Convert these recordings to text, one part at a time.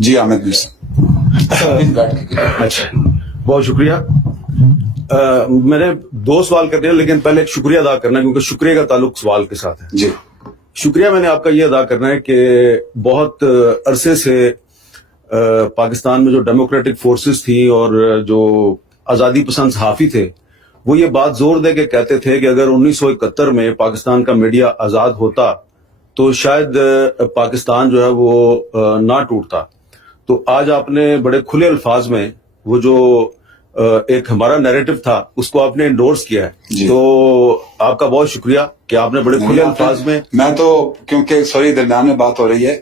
جی حامد میر صاحب. اچھا بہت شکریہ. میں نے دو سوال کرنے ہیں لیکن پہلے ایک شکریہ ادا کرنا ہے کیونکہ شکریہ کا تعلق سوال کے ساتھ ہے. جی شکریہ میں نے آپ کا یہ ادا کرنا ہے کہ بہت عرصے سے پاکستان میں جو ڈیموکریٹک فورسز تھی اور جو آزادی پسند صحافی تھے وہ یہ بات زور دے کے کہتے تھے کہ اگر 1971 میں پاکستان کا میڈیا آزاد ہوتا تو شاید پاکستان جو ہے وہ نہ ٹوٹتا. تو آج آپ نے بڑے کھلے الفاظ میں وہ جو ایک ہمارا نیریٹو تھا اس کو آپ نے انڈورس کیا ہے. جی. تو آپ کا بہت شکریہ کہ آپ نے بڑے کھلے الفاظ میں تو کیونکہ سوری درمیان میں بات ہو رہی ہے،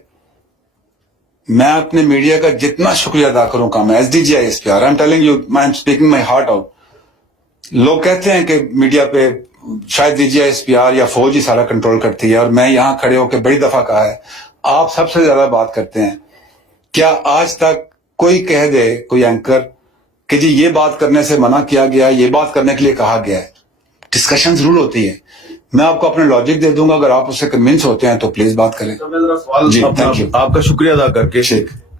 میں اپنے میڈیا کا جتنا شکریہ ادا کروں کام ہے. SDGISPR I am telling you, I am speaking my heart out. لوگ کہتے ہیں کہ میڈیا پہ شاید DGISPR یا فوج ہی سارا کنٹرول کرتی ہے، اور میں یہاں کھڑے ہو کے بڑی دفعہ کہا ہے آپ سب سے زیادہ بات کرتے ہیں. کیا آج تک کوئی کہہ دے، کوئی اینکر، کہ جی یہ بات کرنے سے منع کیا گیا، یہ بات کرنے کے لیے کہا گیا ہے؟ ڈسکشن ضرور ہوتی ہے. میں آپ کو اپنے لاجک دے دوں گا، اگر آپ اس سے کنونس ہوتے ہیں تو پلیز بات کریں. جی تھینک یو. آپ کا شکریہ ادا کر کے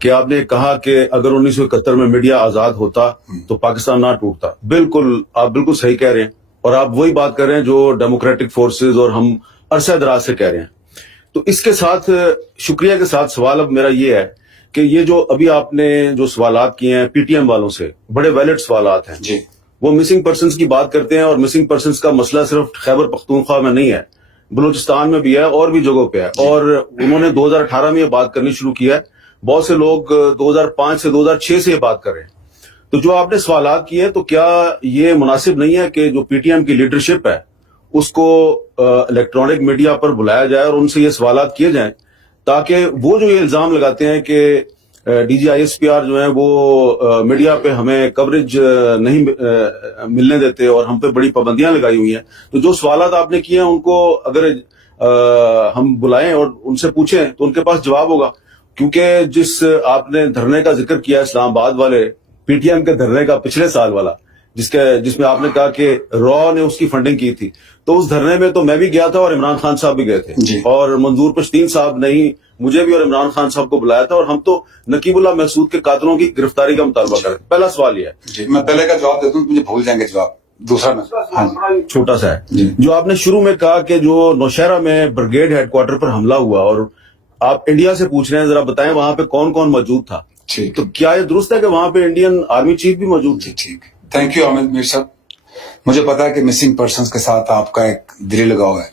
کہ آپ نے کہا کہ اگر 1971 میں میڈیا آزاد ہوتا تو پاکستان نہ ٹوٹتا. بالکل آپ بالکل صحیح کہہ رہے ہیں، اور آپ وہی بات کر رہے ہیں جو ڈیموکریٹک فورسز اور ہم عرصہ دراز سے کہہ رہے ہیں. تو اس کے ساتھ شکریہ کے ساتھ سوال اب میرا یہ ہے کہ یہ جو ابھی آپ نے جو سوالات کیے ہیں PTM والوں سے، بڑے ویلڈ سوالات ہیں. جی وہ مسنگ پرسنز کی بات کرتے ہیں، اور مسنگ پرسنز کا مسئلہ صرف خیبر پختونخوا میں نہیں ہے، بلوچستان میں بھی ہے اور بھی جگہوں پہ ہے. اور انہوں نے 2018 میں یہ بات کرنی شروع کی ہے. بہت سے لوگ 2005 سے 2006 سے یہ بات کر رہے ہیں. تو جو آپ نے سوالات کیے تو کیا یہ مناسب نہیں ہے کہ جو PTM کی لیڈرشپ ہے اس کو الیکٹرانک میڈیا پر بلایا جائے اور ان سے یہ سوالات کیے جائیں، تاکہ وہ جو یہ الزام لگاتے ہیں کہ DGISPR جو ہے وہ میڈیا پہ ہمیں کوریج نہیں ملنے دیتے اور ہم پہ بڑی پابندیاں لگائی ہوئی ہیں. تو جو سوالات آپ نے کیے ہیں ان کو اگر ہم بلائیں اور ان سے پوچھیں تو ان کے پاس جواب ہوگا. کیونکہ جس آپ نے دھرنے کا ذکر کیا اسلام آباد والے PTM کے دھرنے کا پچھلے سال والا، جس میں آپ نے کہا کہ را نے اس کی فنڈنگ کی تھی، تو اس دھرنے میں تو میں بھی گیا تھا اور عمران خان صاحب بھی گئے تھے. جی. اور منظور پشتین صاحب نے ہی مجھے بھی اور عمران خان صاحب کو بلایا تھا، اور ہم تو نقیب اللہ محسود کے قاتلوں کی گرفتاری کا مطالبہ کریں. پہلا سوال یہ ہے. جی میں پہلے کا جواب دیتا ہوں، مجھے بھول جائیں گے جواب. دوسرا میں چھوٹا سا ہے جی. جو آپ نے شروع میں کہا کہ جو نوشہرہ میں برگیڈ ہیڈ کوارٹر پر حملہ ہوا، اور آپ انڈیا سے پوچھ رہے ہیں، ذرا بتائیں وہاں پہ کون کون موجود تھا. ٹھیک تو کیا یہ درست ہے کہ وہاں پہ انڈین آرمی چیف بھی موجود تھی؟ ٹھیک. تھینک یو حامد میر صاحب. مجھے پتا ہے کہ مسنگ پرسنز کے ساتھ آپ کا ایک دلی لگاؤ ہے،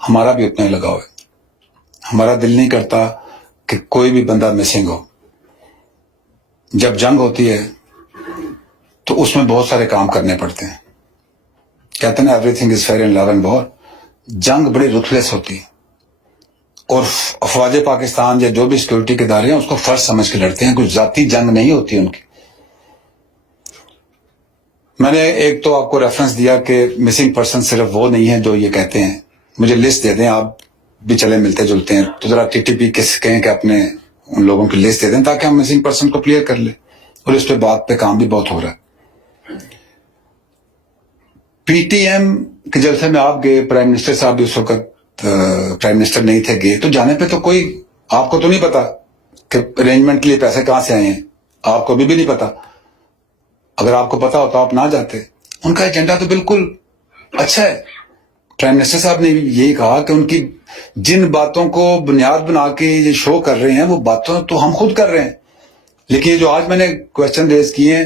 ہمارا بھی اتنا ہی لگاؤ ہے. ہمارا دل نہیں کرتا کہ کوئی بھی بندہ مسنگ ہو. جب جنگ ہوتی ہے تو اس میں بہت سارے کام کرنے پڑتے ہیں. کہتے ہیں everything is fair in love and war. جنگ بڑی رuthless ہوتی ہے، اور افواج پاکستان یا جو بھی سیکورٹی کے ادارے ہیں اس کو فرض سمجھ کے لڑتے ہیں. کچھ ذاتی جنگ نہیں ہوتی ان کی. میں نے ایک تو آپ کو ریفرنس دیا کہ مسنگ پرسن صرف وہ نہیں ہے جو یہ کہتے ہیں. مجھے لسٹ دے دیں، آپ بھی چلے ملتے جلتے ہیں، تو ذرا TTP کہیں کہ اپنے ان لوگوں کی لسٹ دے دیں تاکہ ہم مسنگ پرسن کو کلیئر کر لیں. اور اس پہ بات پہ کام بھی بہت ہو رہا ہے. PTM کے جلسے میں آپ گئے، پرائم منسٹر صاحب بھی اس وقت پرائم منسٹر نہیں تھے، گئے. تو جانے پہ تو کوئی آپ کو تو نہیں پتا کہ ارینجمنٹ کے لیے پیسے کہاں سے آئے ہیں، آپ کو ابھی بھی نہیں پتا. اگر آپ کو پتا ہوتا آپ نہ جاتے. ان کا ایجنڈا تو بالکل اچھا ہے. پرائم منسٹر صاحب نے یہی کہا کہ ان کی جن باتوں کو بنیاد بنا کے یہ شو کر رہے ہیں وہ باتوں تو ہم خود کر رہے ہیں. لیکن یہ جو آج میں نے کوشچن ریز کیے ہیں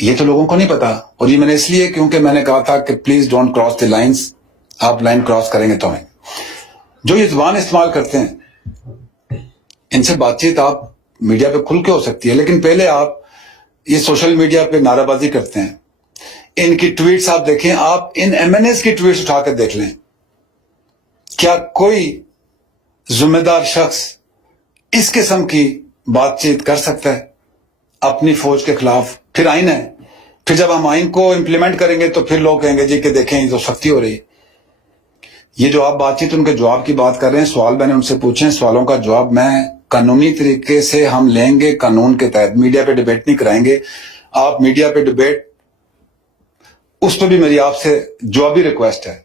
یہ تو لوگوں کو نہیں پتا. اور یہ میں نے اس لیے کیونکہ میں نے کہا تھا کہ please don't cross the lines. آپ لائن کراس کریں گے تو ہمیں جو یہ زبان استعمال کرتے ہیں ان سے بات چیت آپ میڈیا پہ کھل کے ہو سکتی ہے، لیکن پہلے آپ یہ سوشل میڈیا پہ نعرہ بازی کرتے ہیں. ان کی ٹویٹس آپ دیکھیں، آپ ان MNAs کی ٹویٹس اٹھا کر دیکھ لیں. کیا کوئی ذمہ دار شخص اس قسم کی بات چیت کر سکتا ہے اپنی فوج کے خلاف؟ پھر آئین ہے، پھر جب ہم آئین کو امپلیمنٹ کریں گے تو پھر لوگ کہیں گے جی کہ دیکھیں یہ تو سختی ہو رہی ہے. یہ جو آپ بات چیت ان کے جواب کی بات کر رہے ہیں، سوال میں نے ان سے پوچھے ہیں، سوالوں کا جواب میں قانونی طریقے سے ہم لیں گے، قانون کے تحت. میڈیا پہ ڈیبیٹ نہیں کرائیں گے. آپ میڈیا پہ ڈیبیٹ، اس پہ بھی میری آپ سے جوابی ریکویسٹ ہے.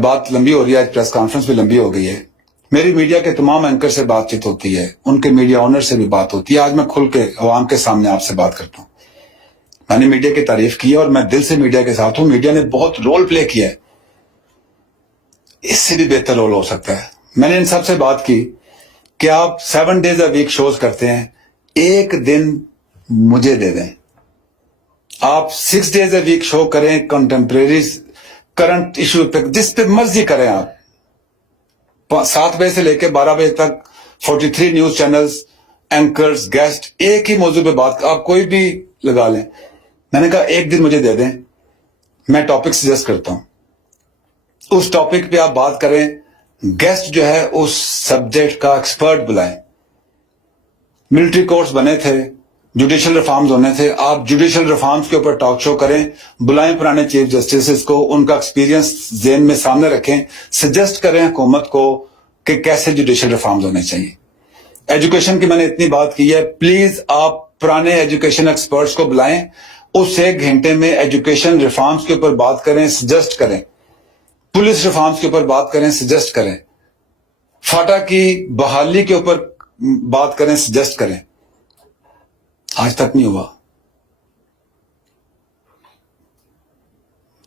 بات لمبی ہو رہی ہے، آج پریس کانفرنس بھی لمبی ہو گئی ہے. میری میڈیا کے تمام اینکر سے بات چیت ہوتی ہے, ان کے میڈیا اونر سے بھی بات ہوتی ہے. آج میں کھل کے عوام کے سامنے آپ سے بات کرتا ہوں. میں نے میڈیا کی تعریف کی ہے اور میں دل سے میڈیا کے ساتھ ہوں. میڈیا نے بہت رول پلے کیا ہے, اس سے بھی بہتر رول ہو سکتا ہے. میں نے ان سب سے بات کی کہ آپ 7 days a week شوز کرتے ہیں, ایک دن مجھے دے دیں. آپ 6 days a week شو کریں, کنٹمپریری کرنٹ ایشو پہ, جس پہ مرضی کریں. آپ 7 بجے سے لے کے 12 بجے تک 43 نیوز چینلز, اینکرز, گیسٹ, ایک ہی موضوع پہ بات, آپ کوئی بھی لگا لیں. میں نے کہا ایک دن مجھے دے دیں, میں ٹاپک سجیسٹ کرتا ہوں, اس ٹاپک پہ آپ بات کریں. گیسٹ جو ہے اس سبجیکٹ کا ایکسپرٹ بلائیں. ملٹری کورٹس بنے تھے, جوڈیشل ریفارمز ہونے تھے, آپ جوڈیشل ریفارمز کے اوپر ٹاک شو کریں, بلائیں پرانے چیف جسٹسز کو, ان کا ایکسپیرینس ذہن میں سامنے رکھیں, سجیسٹ کریں حکومت کو کہ کیسے جوڈیشل ریفارمز ہونے چاہیے. ایجوکیشن کی میں نے اتنی بات کی ہے, پلیز آپ پرانے ایجوکیشن ایکسپرٹس کو بلائیں, اس 1 گھنٹے میں ایجوکیشن ریفارمز کے اوپر بات کریں, سجیسٹ کریں. پولیس ریفارمز کے اوپر بات کریں, سجیسٹ کریں. فاٹا کی بحالی کے اوپر بات کریں, سجیسٹ کریں. آج تک نہیں ہوا.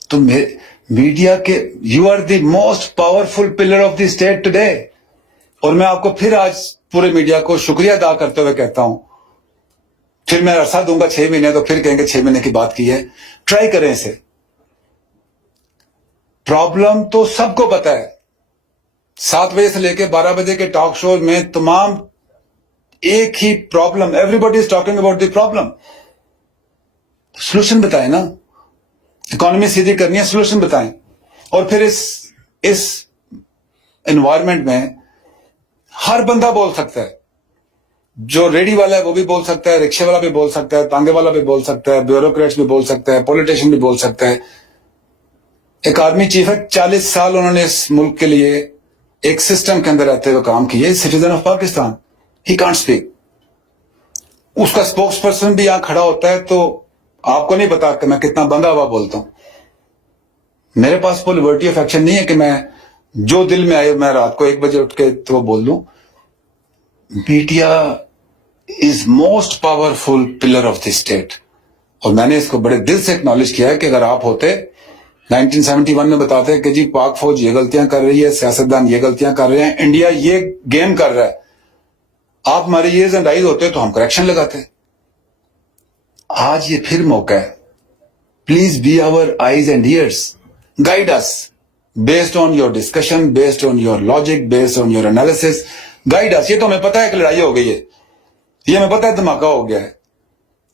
تو میڈیا کے you are the most powerful pillar of the state today. اور میں آپ کو پھر آج پورے میڈیا کو شکریہ ادا کرتے ہوئے کہتا ہوں, پھر میں عرصہ دوں گا 6 مہینے, تو پھر کہیں گے 6 مہینے کی بات کی ہے. ٹرائی کریں اسے. پرابلم تو سب کو پتا ہے. 7 بجے سے لے کے 12 بجے کے ٹاک شو میں تمام ایک ہی problem, everybody is talking about the problem. Solution بتائیں نا. اکانومی سیدھی کرنی ہے, سولوشن بتائیں. اور پھر اس انوائرمنٹ میں ہر بندہ بول سکتا ہے. جو ریڈی والا ہے وہ بھی بول سکتا ہے, رکشے والا بھی بول سکتا ہے, تانگے والا بھی بول سکتا ہے, بیوروکریٹس بھی بول سکتا ہے, پولیٹیشین بھی بول سکتا ہے. ایک آرمی چیف ہے, 40 سال انہوں نے اس ملک کے لیے ایک سسٹم کے اندر رہتے ہوئے کام کیے, citizen of Pakistan. He can't speak. اس کا اسپوکس پرسن بھی یہاں کھڑا ہوتا ہے, تو آپ کو نہیں پتا کہ میں کتنا بندہ ہوا بولتا ہوں. میرے پاس وہ لبرٹی آف ایکشن نہیں ہے کہ میں جو دل میں آئے میں رات کو 1 بجے اٹھ کے تو بول دوں. Media is most powerful pillar of the state. اور میں نے اس کو بڑے دل سے اکنالج کیا ہے کہ اگر آپ ہوتے 1971 میں بتاتے کہ جی پاک فوج یہ غلطیاں کر رہی ہے, سیاستدان یہ غلطیاں کر رہے ہیں, انڈیا یہ گیم کر رہا ہے, آپ ہمارے ایئرز اینڈ آئیز ہوتے تو ہم کریکشن لگاتے. آج یہ پھر موقع ہے. Please be our eyes and ears, guide us based on your discussion, based on your logic, based on your analysis. Guide us. یہ تو ہمیں پتا ہے کہ لڑائی ہو گئی ہے, یہ ہمیں پتا ہے دھماکہ ہو گیا ہے,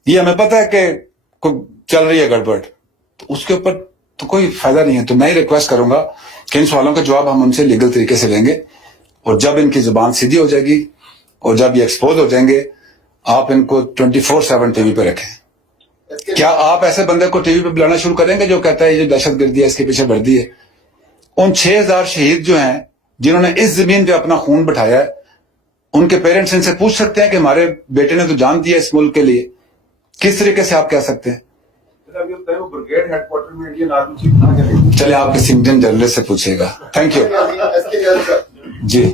یہ ہمیں پتا ہے کہ چل رہی ہے گڑبڑ, تو اس کے اوپر تو کوئی فائدہ نہیں ہے. تو میں ریکویسٹ کروں گا کہ ان سوالوں کا جواب ہم ان سے لیگل طریقے سے لیں گے, اور جب ان کی زبان سیدھی ہو جائے گی اور جب یہ ایکسپوز ہو جائیں گے, آپ ان کو 24/7 ٹی وی پہ رکھیں. کیا آپ ایسے بندے کو ٹی وی پہ بلانا شروع کریں گے جو کہتا ہے یہ دہشت گردی ہے, اس کے پیچھے وردی ہے؟ ان 6000 شہید جو ہیں جنہوں نے اس زمین پہ اپنا خون بٹھایا ہے, ان کے پیرنٹس ان سے پوچھ سکتے ہیں کہ ہمارے بیٹے نے تو جان دیا اس ملک کے لیے. کس طریقے سے آپ کہہ سکتے ہیں؟ چلے آپ کسی انڈین جرنلسٹ سے پوچھیے گا. Thank you. جی.